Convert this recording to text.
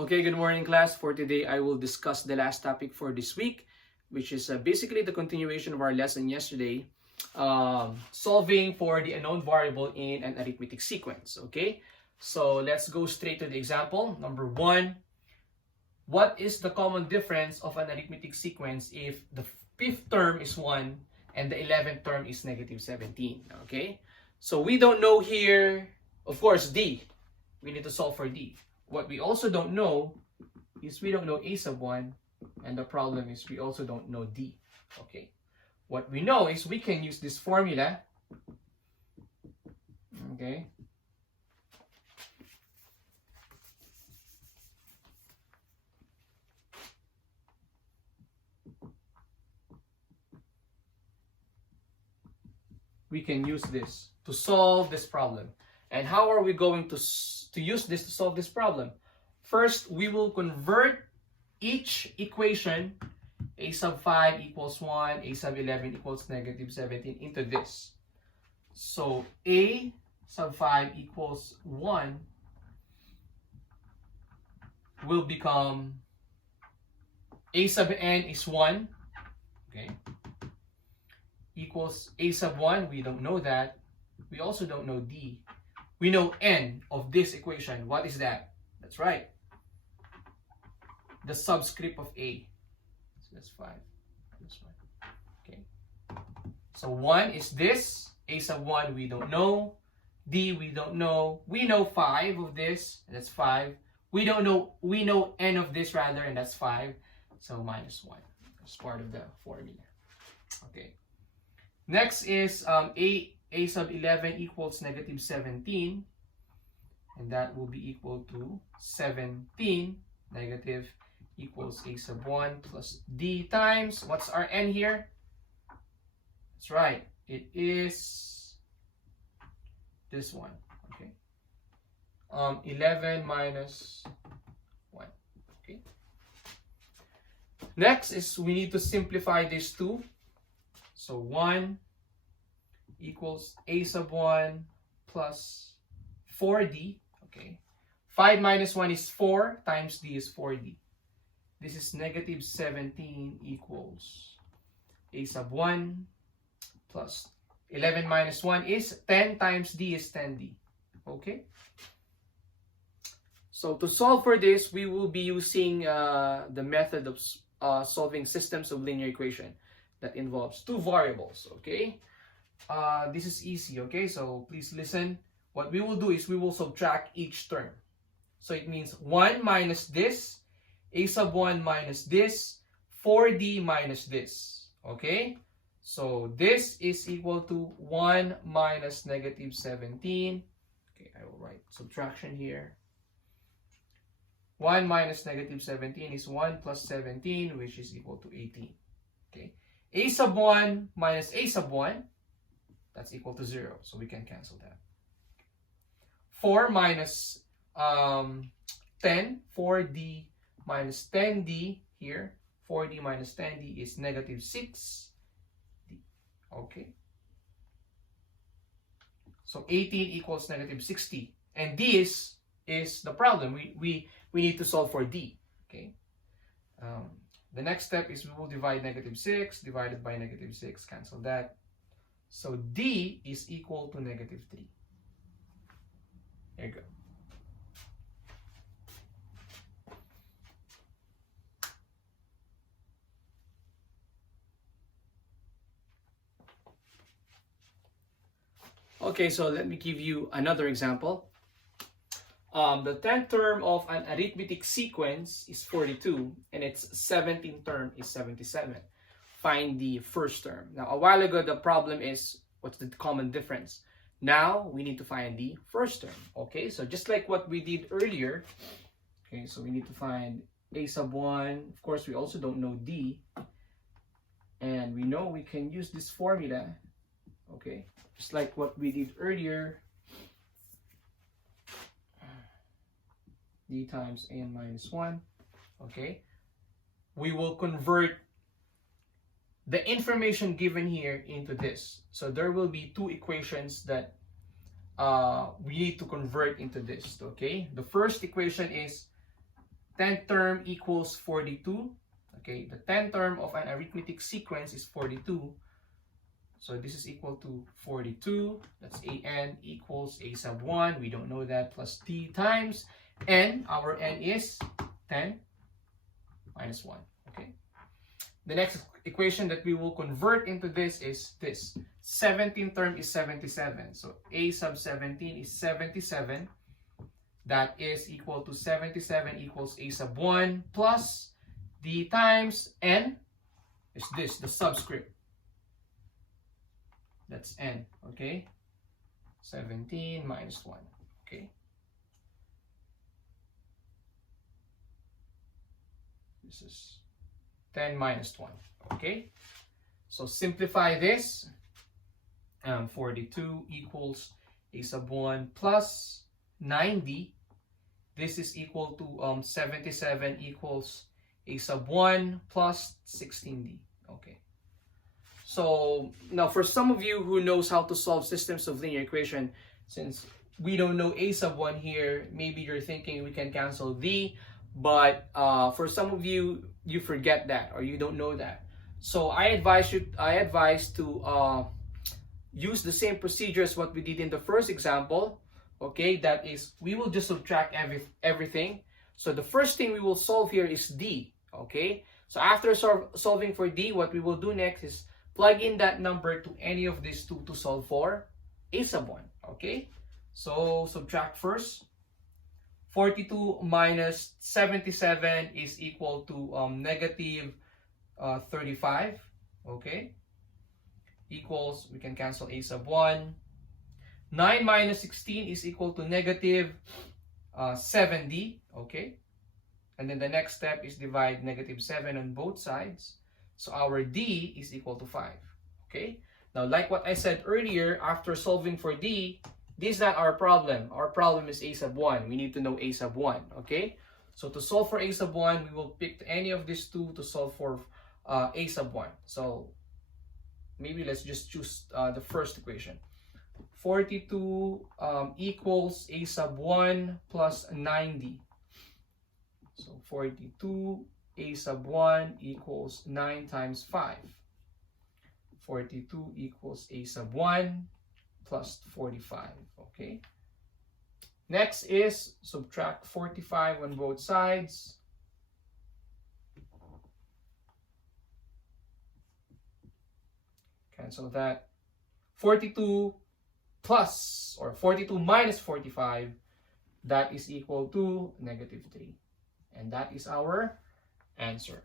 Okay, good morning class. For today, I will discuss the last topic for this week, which is basically the continuation of our lesson yesterday, solving for the unknown variable in an arithmetic sequence. Okay, so let's go straight to the example. Number 1, what is the common difference of an arithmetic sequence if the 5th term is 1 and the 11th term is negative 17? Okay, so we don't know here, of course, D. We need to solve for D. What we also don't know is we don't know a sub 1, and the problem is we also don't know D. Okay, what we know is we can use this formula. Okay, we can use this to solve this problem. And how are we going to use this to solve this problem? First, we will convert each equation, a sub 5 equals 1, a sub 11 equals negative 17, into this. So a sub 5 equals 1 will become a sub n is 1, okay, equals a sub 1, we don't know that. We also don't know D. We know n of this equation. What is that? That's right, the subscript of a. So that's 5. That's 1. Okay. So 1 is this. A sub 1 we don't know. D we don't know. We know 5 of this. And that's 5. We don't know. We know n of this rather, and that's 5. So minus 1. That's part of the formula. Okay. Next is a sub 11 equals negative 17, and that will be equal to 17 negative equals a sub 1 plus D times, what's our n here? That's right, it is this one. Okay, 11 minus 1. Okay, next is we need to simplify these two. So 1 equals a sub 1 plus 4D. Okay, 5 minus 1 is 4 times D is 4D. This is negative 17 equals a sub 1 plus 11 minus 1 is 10 times D is 10D. Okay, so to solve for this, we will be using the method of solving systems of linear equation that involves two variables. Okay, this is easy. Okay, so please listen. What we will do is we will subtract each term. So it means 1 minus this, a sub 1 minus this, 4D minus this. Okay, so this is equal to 1 minus negative 17. Okay, I will write subtraction here. 1 minus negative 17 is 1 plus 17, which is equal to 18. Okay, a sub 1 minus a sub 1, that's equal to 0, so we can cancel that. 4 minus 10, 4D minus 10D here, 4D minus 10D is negative 6D. Okay, so 18 equals negative 60, and this is the problem. We need to solve for D. Okay, the next step is we will divide negative 6 divided by negative 6, cancel that. So D is equal to negative 3. There you go. Okay, so let me give you another example. The 10th term of an arithmetic sequence is 42, and its 17th term is 77. Find the first term. Now, a while ago, the problem is what's the common difference. Now, we need to find the first term. Okay, so just like what we did earlier, okay, so we need to find a sub 1. Of course, we also don't know D. And we know we can use this formula. Okay, just like what we did earlier. D times n minus 1. Okay, we will convert the information given here into this. So there will be two equations that we need to convert into this. Okay, the first equation is 10th term equals 42. Okay, the 10th term of an arithmetic sequence is 42. So this is equal to 42. That's an equals a sub 1. We don't know that, plus t times n. Our n is 10 minus 1. Okay. The next equation that we will convert into this is this. 17th term is 77. So a sub 17 is 77. That is equal to 77 equals a sub 1 plus d times n is this, the subscript. That's n, okay? 17 minus 1, okay? This is 10 minus 1, okay? So simplify this. 42 equals a sub 1 plus 90. This is equal to 77 equals a sub 1 plus 16d, okay? So now for some of you who knows how to solve systems of linear equation, since we don't know a sub 1 here, maybe you're thinking we can cancel d, but for some of you, you forget that or you don't know that. So I advise to use the same procedure as what we did in the first example. Okay, that is, we will just subtract everything. So the first thing we will solve here is d. Okay, so after solving for d, what we will do next is plug in that number to any of these two to solve for a sub 1. Okay, so subtract first. 42 minus 77 is equal to negative 35. Okay, equals, we can cancel a sub 1. 9 minus 16 is equal to negative 7d. Okay, and then the next step is divide negative 7 on both sides. So our d is equal to 5. Okay, now like what I said earlier, after solving for d, this is not our problem. Our problem is a sub 1. We need to know a sub 1. Okay, so to solve for a sub 1, we will pick any of these two to solve for a sub 1. So maybe let's just choose the first equation. 42 equals a sub 1 plus 90. So 42 a sub 1 equals 9 times 5. 42 equals a sub 1 plus 45. Okay. Next is subtract 45 on both sides. Cancel that. 42 plus, or 42 minus 45, that is equal to negative 3. And that is our answer.